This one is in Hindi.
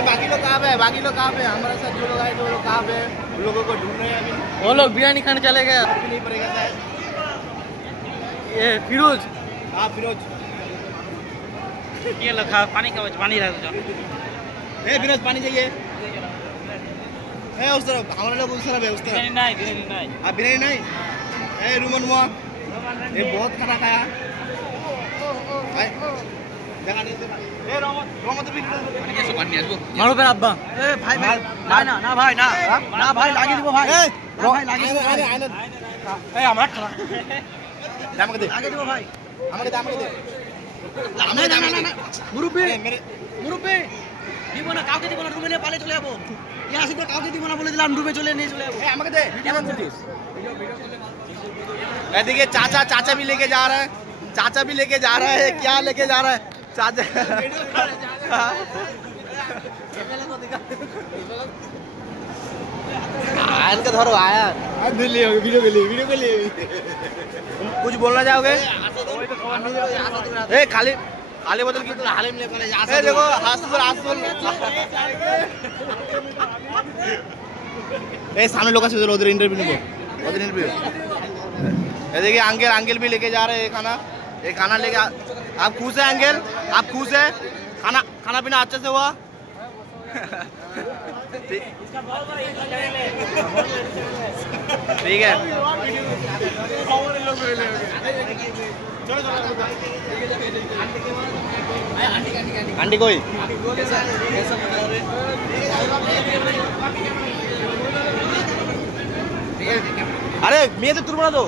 बाकी लोग कहाँ पे है? बाकी लोग कहाँ पे? हमारे साथ जो लोग आए थे वो लोग कहाँ पे? उन लोगों को ढूंढ रहे हैं अभी। वो लोग बिरयानी खाने चले गए। नहीं पड़ेगा शायद। ये फिरोज। हाँ फिरोज। ये लोग खा पानी का पानी रहा था। फिरोज पानी चाहिए। उस तरफ हमारे लोग उस तरफ है उस तरफ। बिरयानी नहीं। आप बिरयानी नहीं? रुमन मुआ ये बहुत खाना खाया। जगह नहीं देना। मारो पे अब्बा। भाई भाई ना ना भाई ना ना भाई लागे दिबो भाई। भाई लागे दिबो भाई। আমার খানা। আমাকে দে। लागे दिबो भाई। আমাকে দে আমাকে দে। না মুরুব্বি মুরুব্বি দিব না কাউকে দিব না রুমে নিয়ে পালে চলে যাবো। ইয়া আসি তো কাউকে দিব না বলে দিলাম রুমে চলে নিয়ে চলে যাবো। আমাকে दे কেমন করছিস? देखिए चाचा चाचा भी लेके जा रहा है। चाचा भी लेके जा रहा है। क्या लेके जा रहा है चाचा? इनका धरो आया वीडियो के लिए कुछ बोलना चाहोगे? खाली खाली बोतल की हाल में देखो सामने लोग उधर इंटरव्यू देखिए अंकल भी लेके जा रहे हैं खाना लेके। आप खुश है अंकल? आप खुश है? खाना पीना अच्छे से हुआ? ठीक है। आंटी कोई अरे मैं तो तुरबना दो।